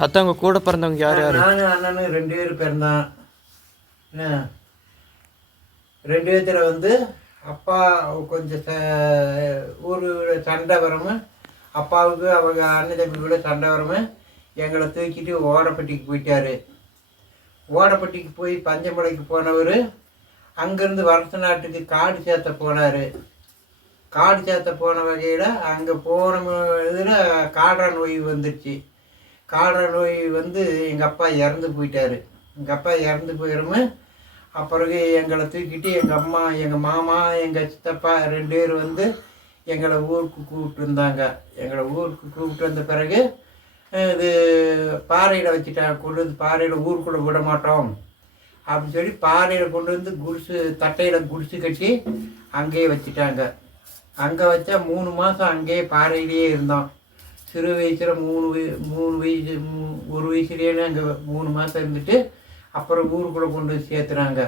அதான் உங்கள் கூட பிறந்தவங்க யார் யார்? நானும் அண்ணனும் 2 பேர் பிறந்தான். என்ன 2 பேர்த்தில் வந்து அப்பா கொஞ்சம் ஊர் சண்டை வரவும், அப்பாவுக்கு அவங்க அண்ணன் தம்பி கூட சண்டை வரவும் எங்களை தூக்கிட்டு ஓடப்பட்டிக்கு போயிட்டார். ஓடப்பட்டிக்கு போய் பஞ்சமலைக்கு போனவர் அங்கேருந்து வருஷ நாட்டுக்கு காடு சேர்த்த போனார். காடு சேர்த்த போன வகையில் அங்கே போன இதில் கால்ரா நோய் வந்துடுச்சு. கால்ரா நோய் வந்து எங்கள் அப்பா இறந்து போயிட்டார். எங்கள் அப்பா இறந்து போயிடுமே அப்புறம் எங்களை தூக்கிட்டு எங்கள் அம்மா, எங்கள் மாமா, எங்கள் சித்தப்பா 2 பேர் வந்து எங்களை ஊருக்கு கூப்பிட்டு இருந்தாங்க. எங்களை ஊருக்கு கூப்பிட்டு வந்த பிறகு இது பாறையில் வச்சுட்டாங்க. கொண்டு வந்து பாறையில் ஊருக்குள்ளே விட மாட்டோம் அப்படின்னு சொல்லி பாறையில் கொண்டு வந்து குடிசு தட்டையில் குடிசு கட்டி அங்கேயே வச்சுட்டாங்க. அங்கே வச்சா 3 மாதம் அங்கேயே பாறையிலேயே இருந்தோம். சிறு வயசில் 3 வயசு 1 வயசுலேயே அங்கே 3 மாதம் இருந்துட்டு அப்புறம் ஊருக்குள்ளே கொண்டு வந்து சேர்த்துனாங்க.